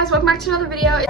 guys, welcome back to another video.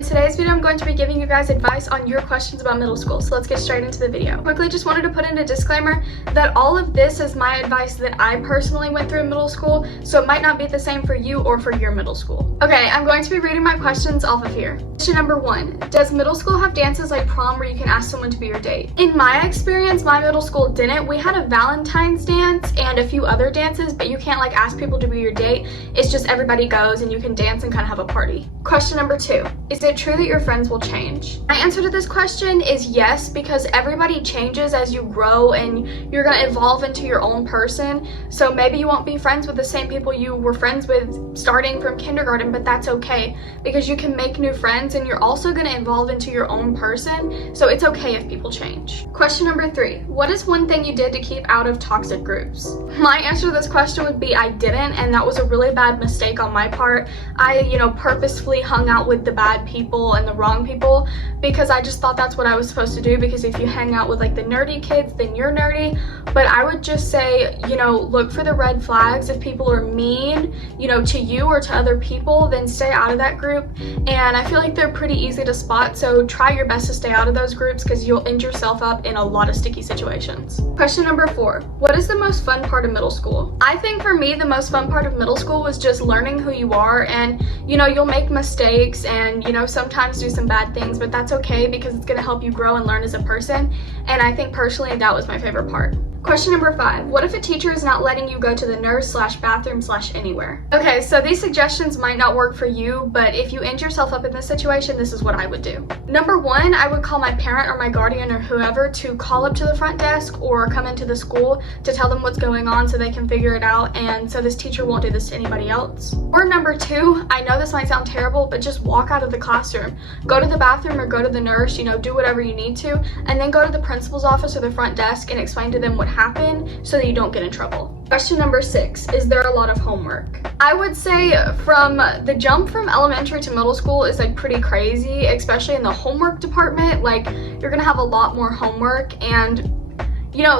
Today's video I'm going to be giving you guys advice on your questions about middle school, so let's get straight into the video. Quickly, just wanted to put in a disclaimer that all of this is my advice that I personally went through in middle school, so it might not be the same for you or for your middle school. Okay, I'm going to be reading my questions off of here. Question number 1, does middle school have dances like prom where you can ask someone to be your date? In my experience, my middle school didn't. We had a Valentine's dance and a few other dances, but you can't like ask people to be your date. It's just everybody goes and you can dance and kind of have a party. Question number 2, is it true that your friends will change? My answer to this question is yes, because everybody changes as you grow and you're going to evolve into your own person. So maybe you won't be friends with the same people you were friends with starting from kindergarten, but that's okay because you can make new friends and you're also going to evolve into your own person. So it's okay if people change. Question number 3, what is one thing you did to keep out of toxic groups? My answer to this question would be I didn't, and that was a really bad mistake on my part. I, purposefully hung out with the bad people and the wrong people because I just thought that's what I was supposed to do, because if you hang out with like the nerdy kids, then you're nerdy. But I would just say, look for the red flags. If people are mean, to you or to other people, then stay out of that group. And I feel like they're pretty easy to spot, so try your best to stay out of those groups because you'll end yourself up in a lot of sticky situations. Question number 4, what is the most fun part of middle school? I think for me, the most fun part of middle school was just learning who you are, and you'll make mistakes and sometimes do some bad things, but that's okay because it's going to help you grow and learn as a person. And I think personally that was my favorite part. Question number 5, what if a teacher is not letting you go to the nurse/bathroom/anywhere? Okay, so these suggestions might not work for you, but if you end yourself up in this situation, this is what I would do. Number 1, I would call my parent or my guardian or whoever to call up to the front desk or come into the school to tell them what's going on so they can figure it out, and so this teacher won't do this to anybody else. Or number 2, I know this might sound terrible, but just walk out of the classroom. Go to the bathroom or go to the nurse, do whatever you need to, and then go to the principal's office or the front desk and explain to them what happen so that you don't get in trouble. Question number 6, is there a lot of homework? I would say from the jump from elementary to middle school is like pretty crazy, especially in the homework department. Like you're gonna have a lot more homework, and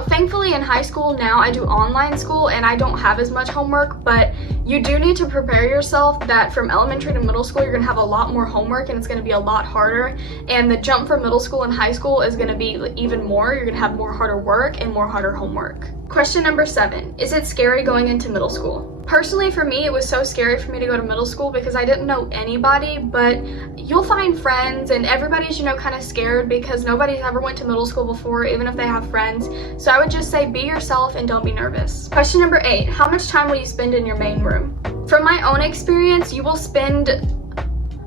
thankfully in high school now I do online school and I don't have as much homework, but you do need to prepare yourself that from elementary to middle school you're gonna have a lot more homework and it's gonna be a lot harder, and the jump from middle school and high school is gonna be even more. You're gonna have more harder work and more harder homework. Question number 7, is it scary going into middle school? Personally, for me, it was so scary for me to go to middle school because I didn't know anybody, but you'll find friends and everybody's, kind of scared because nobody's ever went to middle school before, even if they have friends. So I would just say be yourself and don't be nervous. Question number 8, how much time will you spend in your main room? From my own experience, you will spend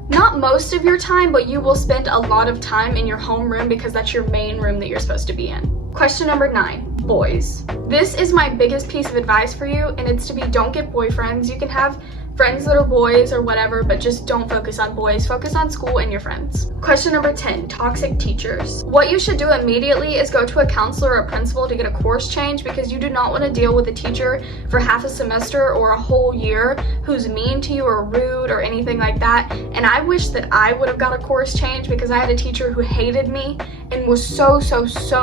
not most of your time, but you will spend a lot of time in your homeroom because that's your main room that you're supposed to be in. Question number 9, boys. This is my biggest piece of advice for you, and it's to be don't get boyfriends. You can have friends that are boys or whatever, but just don't focus on boys. Focus on school and your friends. Question number 10, toxic teachers. What you should do immediately is go to a counselor or a principal to get a course change, because you do not want to deal with a teacher for half a semester or a whole year who's mean to you or rude or anything like that. And I wish that I would have got a course change because I had a teacher who hated me and was so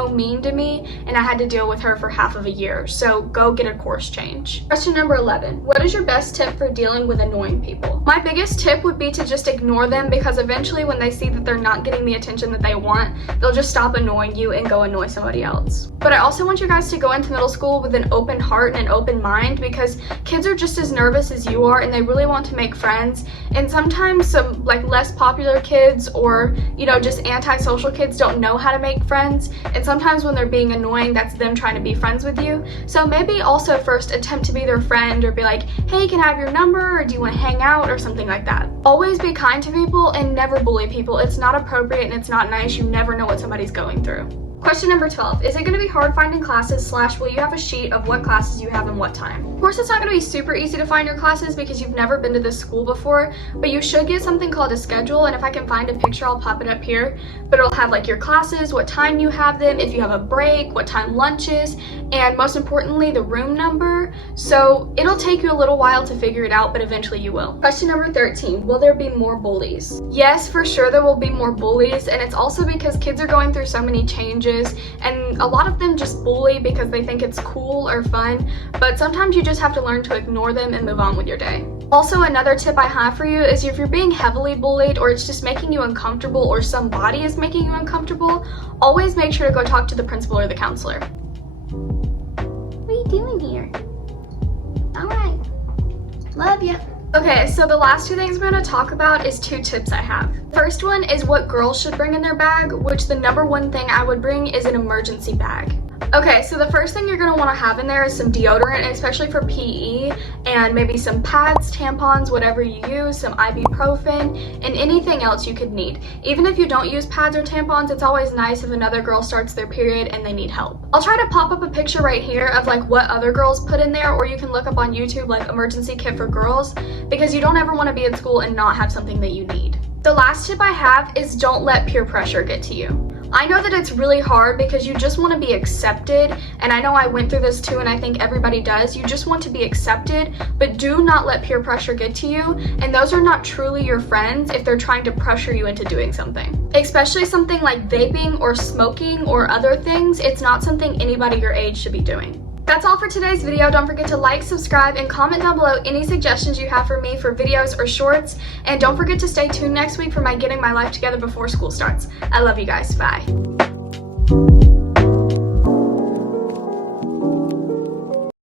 mean to me, and I had to deal with her for half of a year. So go get a course change. Question number 11, what is your best tip for dealing with annoying people? My biggest tip would be to just ignore them, because eventually when they see that they're not getting the attention that they want, they'll just stop annoying you and go annoy somebody else. But I also want you guys to go into middle school with an open heart and an open mind, because kids are just as nervous as you are and they really want to make friends. And sometimes some like less popular kids or just antisocial kids don't know how to make friends, and sometimes when they're being annoying, that's them trying to be friends with you. So maybe also first attempt to be their friend or be like, hey, can I have your number, or do you want to hang out, or something like that. Always be kind to people and never bully people. It's not appropriate and it's not nice. You never know what somebody's going through. Question number 12, is it going to be hard finding classes / will you have a sheet of what classes you have and what time? Of course, it's not going to be super easy to find your classes because you've never been to this school before, but you should get something called a schedule, and if I can find a picture, I'll pop it up here. But it'll have like your classes, what time you have them, if you have a break, what time lunch is, and most importantly, the room number. So it'll take you a little while to figure it out, but eventually you will. Question number 13, will there be more bullies? Yes, for sure there will be more bullies, and it's also because kids are going through so many changes, and a lot of them just bully because they think it's cool or fun, but sometimes you just have to learn to ignore them and move on with your day. Also, another tip I have for you is if you're being heavily bullied or it's just making you uncomfortable or somebody is making you uncomfortable, always make sure to go talk to the principal or the counselor. What are you doing here? All right. Love ya. Okay, so the last 2 things we're going to talk about is 2 tips I have. First one is what girls should bring in their bag, which the number 1 thing I would bring is an emergency bag. Okay, so the first thing you're going to want to have in there is some deodorant, especially for PE, and maybe some pads, tampons, whatever you use, some ibuprofen, and anything else you could need. Even if you don't use pads or tampons, it's always nice if another girl starts their period and they need help. I'll try to pop up a picture right here of like what other girls put in there, or you can look up on YouTube like emergency kit for girls, because you don't ever want to be at school and not have something that you need. The last tip I have is don't let peer pressure get to you. I know that it's really hard because you just want to be accepted, and I know I went through this too, and I think everybody does. You just want to be accepted, but do not let peer pressure get to you, and those are not truly your friends if they're trying to pressure you into doing something. Especially something like vaping or smoking or other things, it's not something anybody your age should be doing. That's all for today's video. Don't forget to like, subscribe, and comment down below any suggestions you have for me for videos or shorts. And don't forget to stay tuned next week for my Getting My Life Together Before School Starts. I love you guys. Bye.